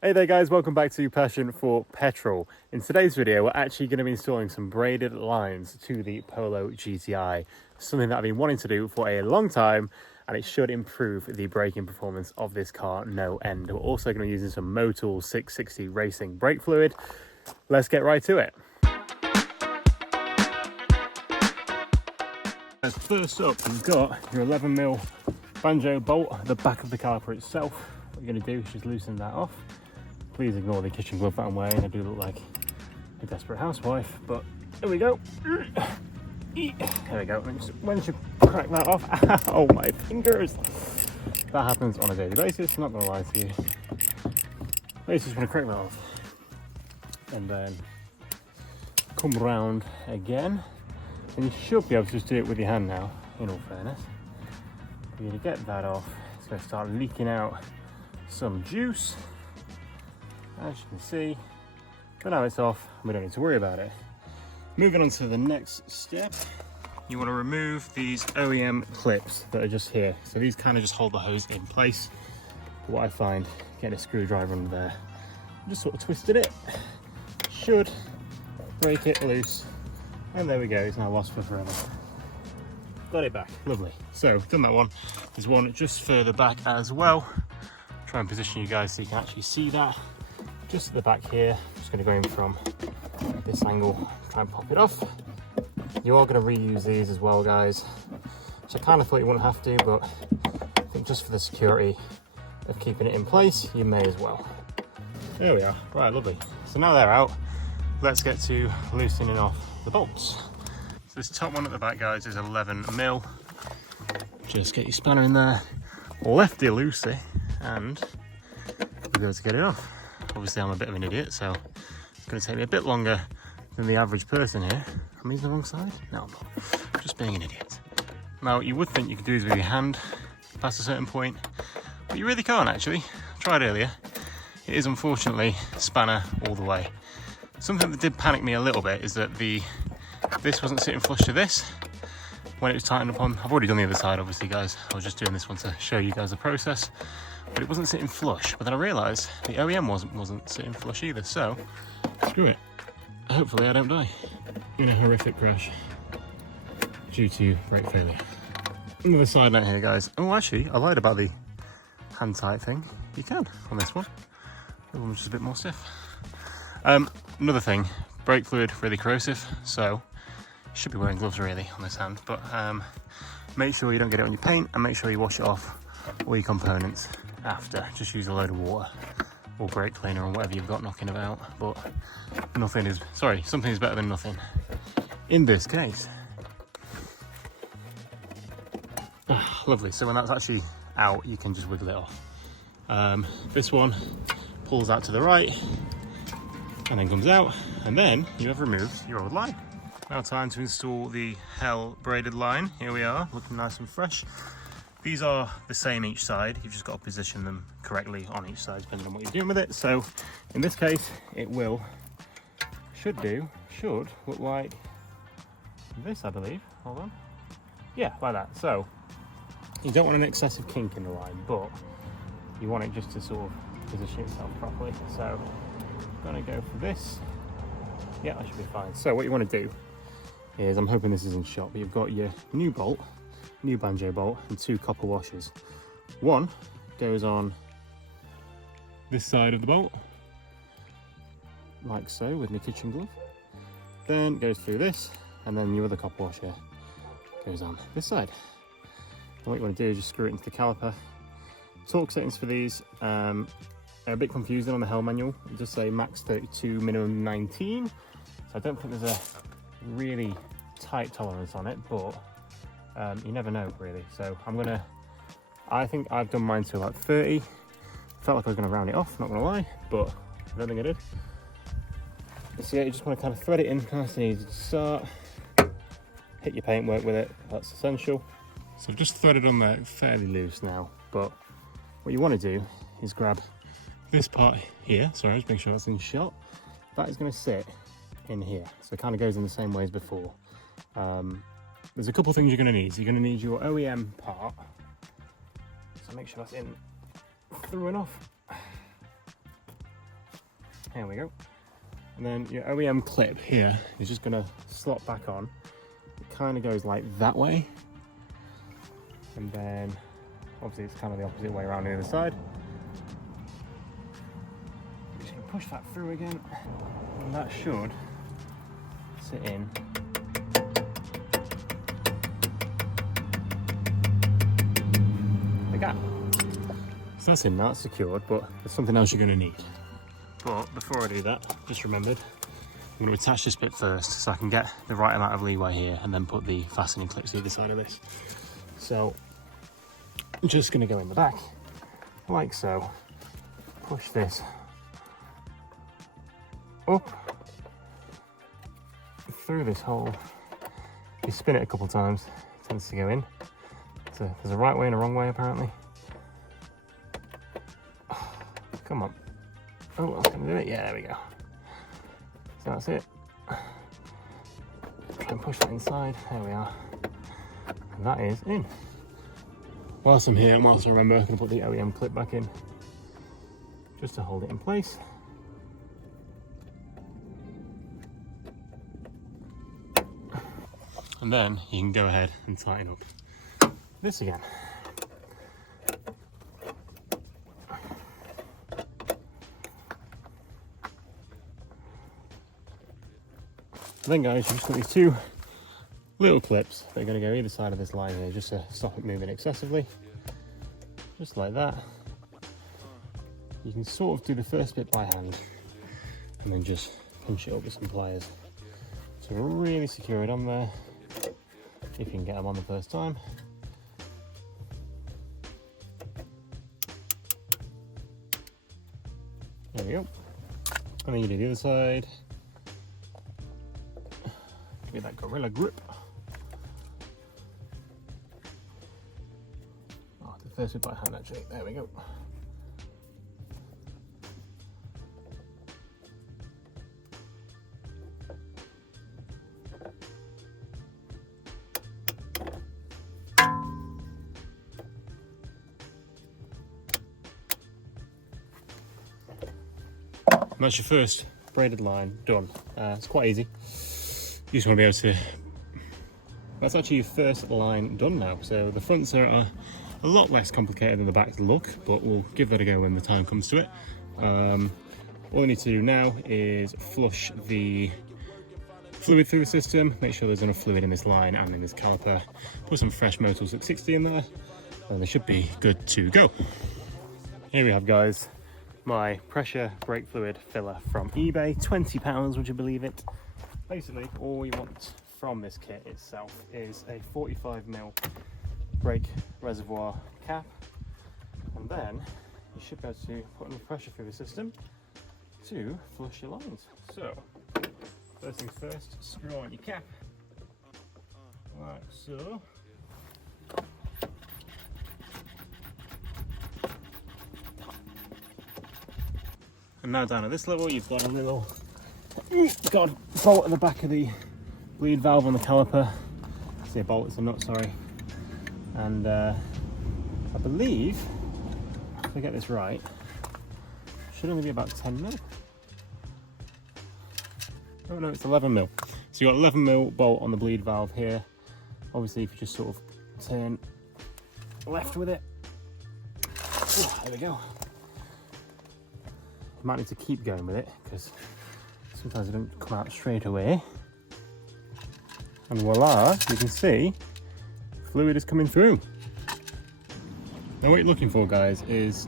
Hey there guys, welcome back to Passion for Petrol. In today's video, we're actually going to be installing some braided lines to the Polo GTI. Something that I've been wanting to do for a long time, and it should improve the braking performance of this car no end. We're also going to be using some Motul 660 racing brake fluid. Let's get right to it. First up, you've got your 11mm banjo bolt at the back of the caliper itself. What you're going to do is just loosen that off. Please ignore the kitchen glove that I'm wearing. I do look like a desperate housewife, but there we go. There we go. When you crack that off, oh my fingers. That happens on a daily basis, I'm not going to lie to you. I just want to crack that off. And then come round again. And you should be able to just do it with your hand now, in all fairness. You're going to get that off. It's going to start leaking out some juice. As you can see, but now it's off, we don't need to worry about it. Moving on to the next step, you want to remove these OEM clips that are just here. So these kind of just hold the hose in place. But what I find, getting a screwdriver under there, just sort of twisted it, should break it loose. And there we go, it's now lost for forever. Got it back, lovely. So, done that one. There's one just further back as well. Try and position you guys so you can actually see that. Just at the back here, just going to go in from this angle, try and pop it off. You are going to reuse these as well, guys. So I kind of thought you wouldn't have to, but I think just for the security of keeping it in place, you may as well. There we are, right, lovely. So now they're out, let's get to loosening off the bolts. So this top one at the back, guys, is 11mm. Just get your spanner in there, lefty-loosey, and you'll be able to get it off. Obviously I'm a bit of an idiot, so it's going to take me a bit longer than the average person here. Am I using the wrong side? No, I'm not. Just being an idiot. Now, you would think you could do this with your hand past a certain point, but you really can't actually. I tried earlier. It is unfortunately spanner all the way. Something that did panic me a little bit is that this wasn't sitting flush to this when it was tightened up on. I've already done the other side, obviously, guys. I was just doing this one to show you guys the process. But it wasn't sitting flush. But then I realised the OEM wasn't sitting flush either. So screw it. Hopefully I don't die in a horrific crash due to brake failure. Another side note here, guys. Oh, actually, I lied about the hand tight thing. You can on this one. The one was just a bit more stiff. Another thing, brake fluid really corrosive, so you should be wearing gloves really on this hand. But make sure you don't get it on your paint, and make sure you wash it off all your components after. Just use a load of water or brake cleaner or whatever you've got knocking about, but something is better than nothing in this case. Lovely. So when that's actually out, you can just wiggle it off. This one pulls out to the right and then comes out, and then you have removed your old line. Now time to install the Hell braided line. Here we are, looking nice and fresh. These are the same each side, you've just got to position them correctly on each side depending on what you're doing with it. So in this case, it should look like this, I believe. Hold on. Yeah, like that. So you don't want an excessive kink in the line, but you want it just to sort of position itself properly. So I'm gonna go for this. Yeah, that should be fine. So what you want to do is, I'm hoping this is in shot, but you've got your new bolt, new banjo bolt, and two copper washers. One goes on this side of the bolt, like so, with my kitchen glove. Then goes through this, and then your other copper washer goes on this side. And what you want to do is just screw it into the caliper. Torque settings for these are a bit confusing on the Hell manual. It does say max 32, minimum 19. So I don't think there's a really tight tolerance on it, but you never know really. So I think I've done mine to like 30. Felt like I was going to round it off, not going to lie, but I don't think I did. So yeah, you just want to kind of thread it in nice and easy to start. Hit your paintwork with it, that's essential. So I've just threaded on there fairly loose now, but what you want to do is grab this part here. Sorry, just make sure that's in shot. That is going to sit in here, so it kind of goes in the same way as before. There's a couple things you're going to need. So you're going to need your OEM part, so make sure that's in through and off. Here we go. And then your OEM clip here is just gonna slot back on. It kind of goes like that way. And then obviously it's kind of the opposite way around on the other side. I'm just gonna push that through again. And that should sit in. The gap. So that's in now, it's secured, but there's something else you're gonna need. But before I do that, just remembered, I'm going to attach this bit first so I can get the right amount of leeway here and then put the fastening clips to the other side of this. So I'm just going to go in the back, like so, push this up through this hole. You spin it a couple of times, it tends to go in. So there's a right way and a wrong way apparently. Come on. Oh, I was going to do it. Yeah, there we go. So that's it. Try and push that inside. There we are. And that is in. Whilst I'm here, I'm also remember I'm going to put the OEM clip back in just to hold it in place. And then you can go ahead and tighten up this again. Then guys, you've just got these two little clips that are going to go either side of this line here just to stop it moving excessively. Just like that. You can sort of do the first bit by hand and then just punch it up with some pliers to really secure it on there, if you can get them on the first time. There we go. And then you do the other side. Give me that gorilla grip. Oh, the first bit by hand actually. There we go. And that's your first braided line done. It's quite easy. You just want to be able to, that's actually your first line done now. So the fronts are a lot less complicated than the backs look, but we'll give that a go when the time comes to it. All you need to do now is flush the fluid through the system, make sure there's enough fluid in this line and in this caliper, put some fresh Motul 660 in there, and they should be good to go. Here we have, guys, my pressure brake fluid filler from eBay, £20, would you believe it? Basically, all you want from this kit itself is a 45mm brake reservoir cap, and then you should be able to put enough pressure through the system to flush your lines. So, first things first, screw on your cap, like so. And now down at this level, you've got a little bolt at the back of the bleed valve on the caliper. I say bolt, it's a nut, sorry. And I believe, if I get this right, it should only be about 10mm. Oh no, it's 11mm. So you've got 11mm bolt on the bleed valve here. Obviously, if you just sort of turn left with it, there we go. You might need to keep going with it because sometimes it don't come out straight away. And voila, you can see fluid is coming through. Now what you're looking for, guys, is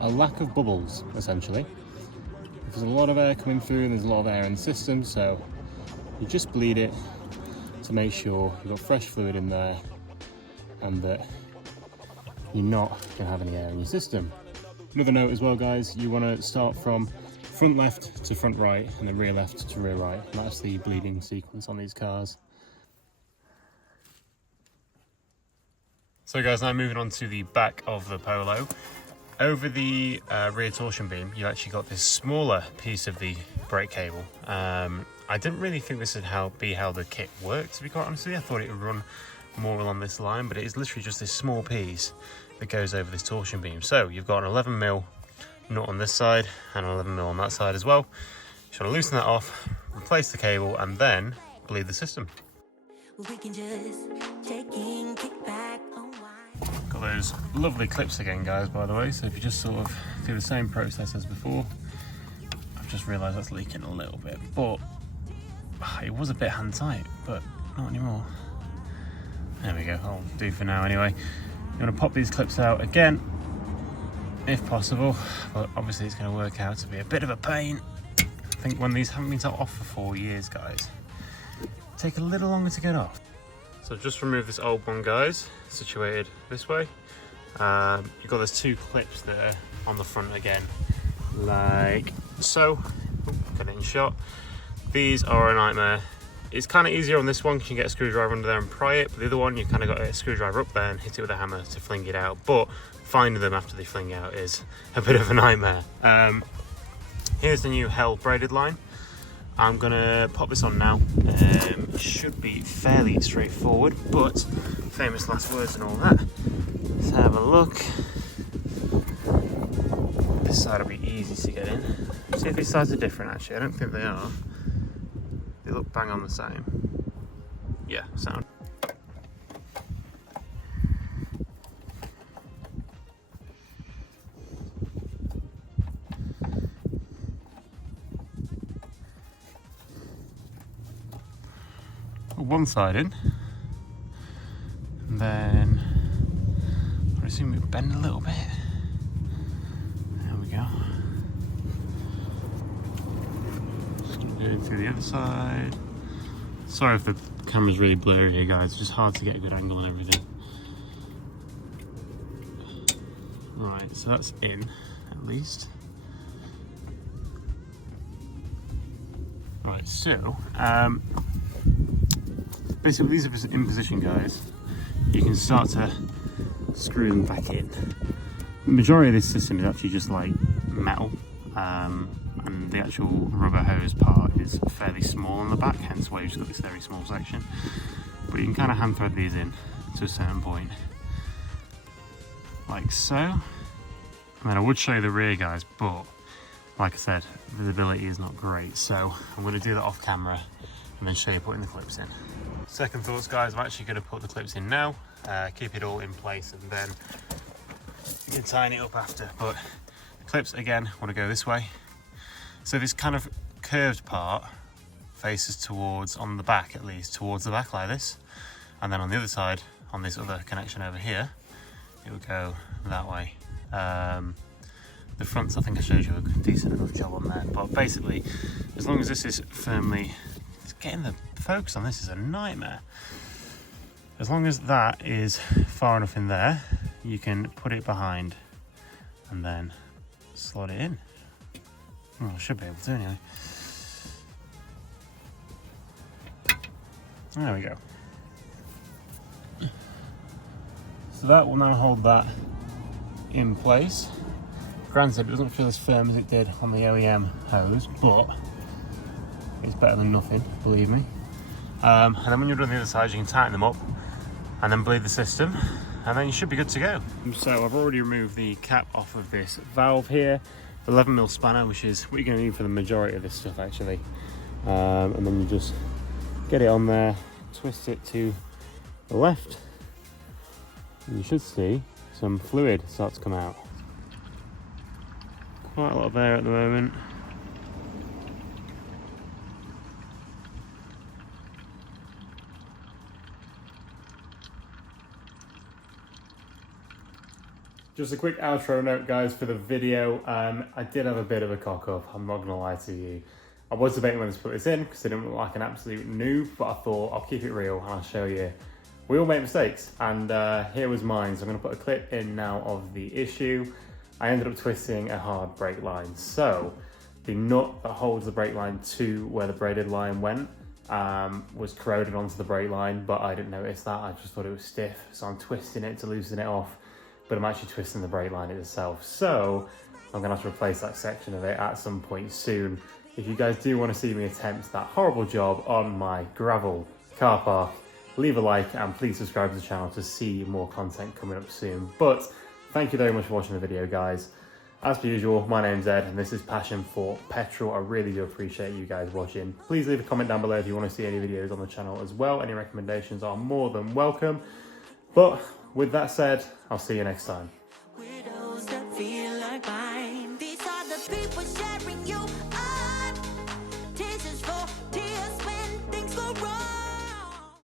a lack of bubbles, essentially. There's a lot of air coming through and there's a lot of air in the system, so you just bleed it to make sure you've got fresh fluid in there and that you're not going to have any air in your system. Another note as well, guys, you want to start from front left to front right and then rear left to rear right. And that's the bleeding sequence on these cars. So guys, now moving on to the back of the Polo. Over the rear torsion beam, you actually got this smaller piece of the brake cable. I didn't really think this would be how the kit worked, to be quite honest with you. I thought it would run more along this line, but it is literally just this small piece that goes over this torsion beam. So you've got an 11mm nut on this side and an 11mm on that side as well. Just want to loosen that off, replace the cable, and then bleed the system. We can just check in, kick back, unwind. Got those lovely clips again, guys, by the way, so if you just sort of do the same process as before. I've just realised that's leaking a little bit, but it was a bit hand tight, but not anymore. There we go, I'll do for now anyway. You want to pop these clips out again, if possible, but obviously it's going to work out to be a bit of a pain. I think when these haven't been off for 4 years, guys, take a little longer to get off. So I've just removed this old one, guys, situated this way. You've got those 2 clips there on the front again, like so. Get it in shot. These are a nightmare. It's kind of easier on this one because you can get a screwdriver under there and pry it, but the other one you kind of got a screwdriver up there and hit it with a hammer to fling it out, but finding them after they fling out is a bit of a nightmare. Here's the new Hell braided line. I'm gonna pop this on now. It should be fairly straightforward, but famous last words and all that. Let's have a look. This side will be easy to get in. See if these sides are different actually. I don't think they are. They look bang on the same. Yeah, sound. One side in, and then I assume we bend a little bit. There we go. Just gonna go in through the other side. Sorry if the camera's really blurry here, guys. It's just hard to get a good angle and everything. Right, so that's in at least. Right, so basically these are in position, guys. You can start to screw them back in. The majority of this system is actually just like metal, and the actual rubber hose part is fairly small on the back, hence why you've just got this very small section. But you can kind of hand thread these in to a certain point, like so. And then I would show you the rear, guys, but like I said, visibility is not great, so I'm going to do that off camera and then show you putting the clips in. Second thoughts, guys, I'm actually going to put the clips in now, keep it all in place, and then you can tighten it up after. But the clips, again, want to go this way. So this kind of curved part faces towards, on the back at least, towards the back like this. And then on the other side, on this other connection over here, it would go that way. The fronts, I think I showed you a decent enough job on there, but basically, as long as this is firmly, getting the focus on this is a nightmare. As long as that is far enough in there, you can put it behind and then slot it in. Well, I should be able to anyway. There we go. So that will now hold that in place. Granted, it doesn't feel as firm as it did on the OEM hose, but it's better than nothing, believe me. And then when you're doing the other side, you can tighten them up and then bleed the system, and then you should be good to go. So I've already removed the cap off of this valve here, the 11mm spanner, which is what you're going to need for the majority of this stuff actually. And then you just get it on there, twist it to the left, and you should see some fluid start to come out. Quite a lot of air at the moment. Just a quick outro note, guys, for the video. I did have a bit of a cock up, I'm not gonna lie to you. I was debating whether to put this in because I didn't look like an absolute noob, but I thought I'll keep it real and I'll show you. We all make mistakes, and here was mine. So I'm gonna put a clip in now of the issue. I ended up twisting a hard brake line. So the nut that holds the brake line to where the braided line went was corroded onto the brake line, but I didn't notice that. I just thought it was stiff. So I'm twisting it to loosen it off, but I'm actually twisting the brake line itself. So I'm gonna have to replace that section of it at some point soon. If you guys do want to see me attempt that horrible job on my gravel car park, leave a like and please subscribe to the channel to see more content coming up soon. But thank you very much for watching the video, guys. As per usual, my name's Ed and this is Passion for Petrol. I really do appreciate you guys watching. Please leave a comment down below if you want to see any videos on the channel as well. Any recommendations are more than welcome. But with that said, I'll see you next time.